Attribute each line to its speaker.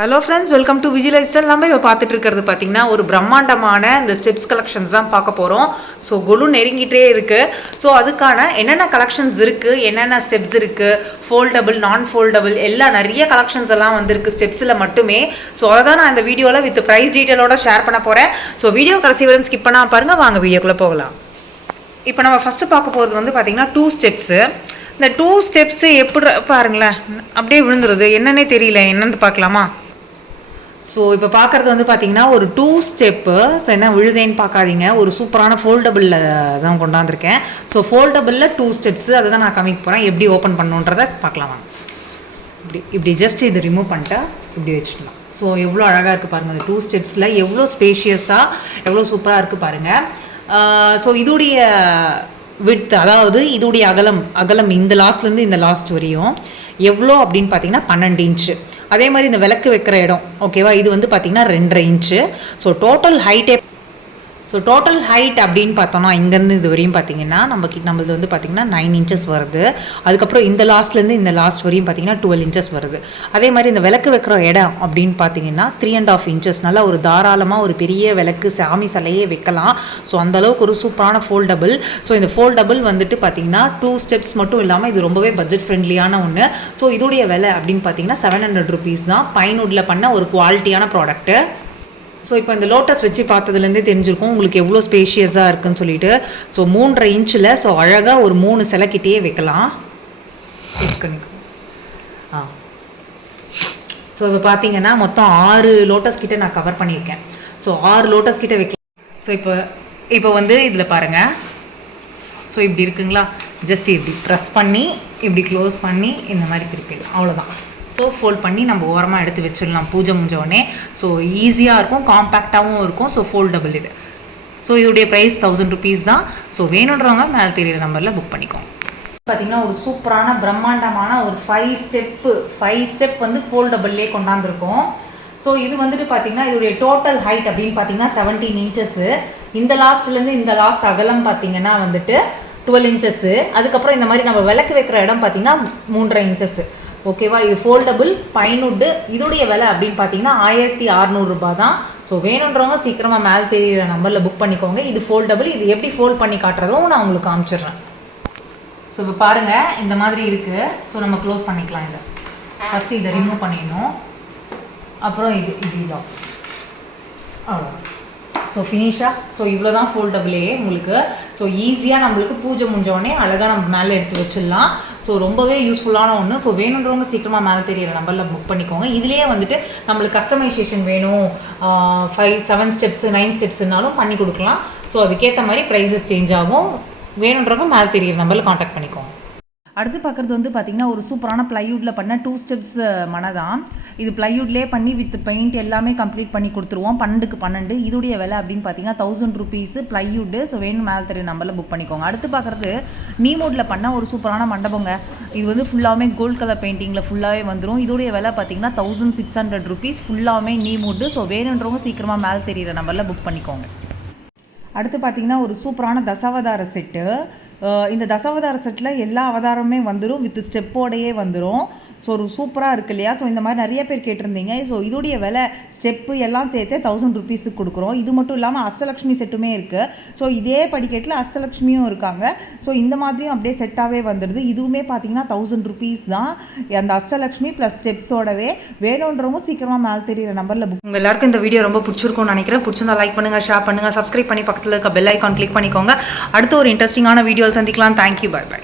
Speaker 1: Hello friends welcome to Vijay lifestyle நம்ம இப்போ பார்த்துட்டு இருக்கிறது பார்த்தீங்கன்னா ஒரு பிரம்மாண்டமான இந்த ஸ்டெப்ஸ் கலெக்ஷன்ஸ் தான் பார்க்க போகிறோம் ஸோ கொலு நெருங்கிட்டே இருக்குது ஸோ அதுக்கான என்னென்ன கலெக்ஷன்ஸ் இருக்குது என்னென்ன ஸ்டெப்ஸ் இருக்குது ஃபோல்டபுள் நான் ஃபோல்டபுள் எல்லா நிறைய கலெக்ஷன்ஸ் எல்லாம் வந்திருக்கு ஸ்டெப்ஸில் மட்டுமே. ஸோ அதை தான் நான் இந்த வீடியோவில் வித் ப்ரைஸ் டீட்டெயிலோட ஷேர் பண்ண போகிறேன் ஸோ வீடியோ கடைசி வரும் ஸ்கிப் பண்ணால் பாருங்கள் வாங்க வீடியோக்குள்ளே போகலாம். இப்போ நம்ம ஃபஸ்ட்டு பார்க்க போகிறது வந்து பார்த்திங்கன்னா டூ ஸ்டெப்ஸு இந்த டூ ஸ்டெப்ஸு எப்படி பாருங்களேன் அப்படியே விழுந்துருது. என்னன்னே தெரியல. என்னென்னு பார்க்கலாமா? ஸோ இப்போ பார்க்குறது வந்து பார்த்தீங்கன்னா ஒரு டூ ஸ்டெப்பு ஸோ என்ன விழுதேன்னு பார்க்காதீங்க ஒரு சூப்பரான ஃபோல்டபுளில் தான் கொண்டாந்துருக்கேன். ஸோ ஃபோல்டபுளில் டூ ஸ்டெப்ஸு அதை தான் நான் காமிக்க போகிறேன் எப்படி ஓப்பன் பண்ணுன்றதை பார்க்கலாம் வாங்க. இப்படி இப்படி ஜஸ்ட் இதை ரிமூவ் பண்ணிட்டா இப்படி வச்சுக்கலாம். ஸோ எவ்வளோ அழகாக இருக்குது பாருங்கள் அந்த டூ ஸ்டெப்ஸில் எவ்வளோ ஸ்பேஷியஸாக எவ்வளோ சூப்பராக இருக்குது பாருங்கள் ஸோ இதோடைய வித் அதாவது இதோடைய அகலம் அகலம் இந்த லாஸ்ட்லேருந்து இந்த லாஸ்ட் வரையும். எவ்வளோ அப்படின்னு பார்த்தீங்கன்னா பன்னெண்டு இன்ச்சு. அதே மாதிரி இந்த விளக்கு வைக்கிற இடம் ஓகேவா இது வந்து பார்த்தீங்கன்னா ரெண்டரை இன்ச்சு. ஸோ டோட்டல் ஹைட்டே ஸோ டோட்டல் ஹைட் அப்படின்னு பார்த்தோம்னா இங்கேருந்து இது வரையும் பார்த்தீங்கன்னா நம்ம கிட்ட நம்மளது வந்து பார்த்திங்கன்னா நைன் இன்ச்சஸ் வருது. அதுக்கப்புறம் இந்த லாஸ்ட்லேருந்து இந்த லாஸ்ட் வரையும் பார்த்தீங்கன்னா டுவெல் இன்ச்சஸ் வருது. அதே மாதிரி இந்த விளக்கு வைக்கிற இடம் அப்படின்னு பார்த்தீங்கன்னா த்ரீ அண்ட் ஆஃப் இன்ச்சஸ் நல்லா ஒரு தாராளமாக ஒரு பெரிய விளக்கு சாமி சிலையே வைக்கலாம். ஸோ அந்த அளவுக்கு ஒரு சூப்பரான ஃபோல்டபுள் ஸோ இந்த ஃபோல்டபுள் வந்துட்டு பார்த்தீங்கன்னா டூ ஸ்டெப்ஸ் மட்டும் இல்லாமல் இது ரொம்பவே பட்ஜெட் ஃப்ரெண்ட்லியான ஒன்று ஸோ இதோடைய விலை அப்படின்னு பார்த்தீங்கன்னா செவன் ஹண்ட்ரட் ருபீஸ் தான். பைன்வுட்டில் பண்ண ஒரு குவாலிட்டியான ப்ராடக்ட்டு ஸோ இப்போ இந்த லோட்டஸ் வச்சு பார்த்ததுலேருந்தே தெரிஞ்சிருக்கும் உங்களுக்கு எவ்வளோ ஸ்பேஷியஸாக இருக்குன்னு சொல்லிட்டு. ஸோ மூன்றரை இன்ச்சில் ஸோ அழகாக ஒரு மூணு சிலைக்கிட்டேயே வைக்கலாம். ஆ. ஸோ இப்போ பார்த்தீங்கன்னா மொத்தம் ஆறு லோட்டஸ் கிட்ட நான் கவர் பண்ணியிருக்கேன். ஸோ ஆறு லோட்டஸ் கிட்ட வைக்கலாம். ஸோ இப்போ இப்போ வந்து இதில் பாருங்கள் ஸோ இப்படி இருக்குங்களா? ஜஸ்ட் இப்படி ப்ரெஸ் பண்ணி இப்படி க்ளோஸ் பண்ணி இந்த மாதிரி திருப்பிடலாம். அவ்வளோதான் ஸோ ஃபோல்ட் பண்ணி நம்ம ஓரமாக எடுத்து வச்சிடலாம் பூஜை முடிஞ்ச ஸோ ஈஸியாக இருக்கும் காம்பேக்டாகவும் இருக்கும். ஸோ ஃபோல்டபுள் இது. ஸோ இதோடைய ப்ரைஸ் தௌசண்ட் ருபீஸ் தான். ஸோ வேணுன்றவங்க மேலே தெரியிற நம்பரில் புக் பண்ணிக்கோங்க. பார்த்தீங்கன்னா ஒரு சூப்பரான பிரம்மாண்டமான ஒரு ஃபைவ் ஸ்டெப்பு ஃபைவ் ஸ்டெப் வந்து ஃபோல்டபுள்லேயே கொண்டாந்துருக்கோம். ஸோ இது வந்துட்டு பார்த்தீங்கன்னா இதோடைய டோட்டல் ஹைட் அப்படின்னு பார்த்தீங்கன்னா செவன்டீன் இன்ச்சஸ்ஸு இந்த லாஸ்ட்லேருந்து இந்த லாஸ்ட் அகலம் பார்த்தீங்கன்னா வந்துட்டு டுவெல் இன்ச்சஸ்ஸு அதுக்கப்புறம் இந்த மாதிரி நம்ம விளக்கு வைக்கிற இடம் பார்த்தீங்கன்னா மூன்றரை இன்ச்சஸ்ஸு ஓகேவா இது ஃபோல்டபுள் பைனுட்டு இதோடைய விலை அப்படின்னு பார்த்தீங்கன்னா ஆயிரத்தி அறநூறுரூபா தான் ஸோ வேணுன்றவங்க சீக்கிரமாக மேலே தெரியிற நம்பரில் புக் பண்ணிக்கோங்க. இது ஃபோல்டபுள் இது எப்படி ஃபோல்ட் பண்ணி காட்டுறதும் நான் உங்களுக்கு காமிச்சிடுறேன். ஸோ இப்போ பாருங்கள் இந்த மாதிரி இருக்குது ஸோ நம்ம க்ளோஸ் பண்ணிக்கலாம் இதை. ஃபஸ்ட்டு இதை ரிமூவ் பண்ணிடணும். அப்புறம் இது இது இதான். அவ்வளோ ஸோ ஃபினிஷாக ஸோ இவ்வளோ தான் ஃபோல்டபுளே உங்களுக்கு. ஸோ ஈஸியாக நம்மளுக்கு பூஜை முடிஞ்சோடனே அழகாக நம்ம மேலே எடுத்து வச்சிடலாம். ஸோ ரொம்பவே யூஸ்ஃபுல்லான ஒன்று ஸோ வேணுன்றவங்க சீக்கிரமாக மேலே தெரியிற நம்பரில் புக் பண்ணிக்கோங்க. இதுலேயே வந்துட்டு நம்மளுக்கு கஸ்டமைசேஷன் வேணும். ஃபைவ் செவன் ஸ்டெப்ஸு நைன் ஸ்டெப்ஸ்னாலும் பண்ணி கொடுக்கலாம். ஸோ அதுக்கேற்ற மாதிரி ப்ரைஸஸ் சேஞ்ச் ஆகும். வேணுன்றவங்க மேலே தெரியிற நம்பரில் காண்டாக்ட் பண்ணிக்கோங்க. அடுத்து பார்க்குறது வந்து பார்த்திங்கன்னா ஒரு சூப்பரான ப்ளைவுட்டில் பண்ண டூ ஸ்டெப்ஸ் மனை தான் இது ப்ளைவுட்லேயே பண்ணி வித் பெயிண்ட் எல்லாமே கம்ப்ளீட் பண்ணி கொடுத்துருவோம். பன்னெண்டுக்கு பன்னெண்டு. இதோடைய விலை அப்படின்னு பார்த்தீங்கன்னா தௌசண்ட் ருபீஸு ப்ளைவுட்டு ஸோ வேணும் மேலே தெரிய நம்பரில் புக் பண்ணிக்கோங்க. அடுத்து பார்க்குறது நீமோட்டில் பண்ண ஒரு சூப்பரான மண்டபங்க. இது வந்து ஃபுல்லாகவே கோல்ட் கலர் பெயிண்டிங்கில் ஃபுல்லாகவே வந்துடும் இதோடைய விலை பார்த்தீங்கன்னா தௌசண்ட் சிக்ஸ் ஹண்ட்ரட் ருபீஸ் ஃபுல்லாகவே நீமோடு. ஸோ வேணுன்றவங்க சீக்கிரமாக மேலே தெரியிற நம்பரில் புக் பண்ணிக்கோங்க. அடுத்து பார்த்தீங்கன்னா ஒரு சூப்பரான தசாவதார செட்டு இந்த தசாவதார செட்டில் எல்லா அவதாரமுமே வந்துடும் வித் ஸ்டெப்போடையே வந்துடும் ஸோ ஒரு சூப்பராக இருக்கு இல்லையா? ஸோ இந்த மாதிரி நிறைய பேர் கேட்டிருந்தீங்க. ஸோ இதோடைய விலை ஸ்டெப்பு எல்லாம் சேர்த்தே தௌசண்ட் ருபீஸுக்கு கொடுக்குறோம். இது மட்டும் இல்லாமல் அஷ்டலக்ஷ்மி செட்டுமே இருக்குது ஸோ இதே படிக்கட்டில் அஷ்டலக்ஷ்மியும் இருக்காங்க. ஸோ இந்த மாதிரியும் அப்படியே செட்டாகவே வந்துடுது இதுவுமே பார்த்தீங்கன்னா தௌசண்ட் ருபீஸ் தான். அந்த அஷ்டலக்ஷ்மி ப்ளஸ் ஸ்டெப்ஸோடவே வேணுன்றவங்க சீக்கிரமாக மேலே தெரியிற நம்பரில் புக் உங்கள் எல்லாருக்கும் இந்த வீடியோ ரொம்ப பிடிச்சிருக்கும்னு நினைக்கிறேன். பிடிச்சிருந்தா லைக் பண்ணுங்கள் ஷேர் பண்ணுங்கள் சப்ஸ்கிரைப் பண்ணி பக்கத்தில் இருக்க பெல் ஐக்கான் கிளிக் பண்ணிக்கோங்க. அடுத்து ஒரு இன்ட்ரெஸ்டிங்கான வீடியோ சந்திக்கலாம். Thank you bye by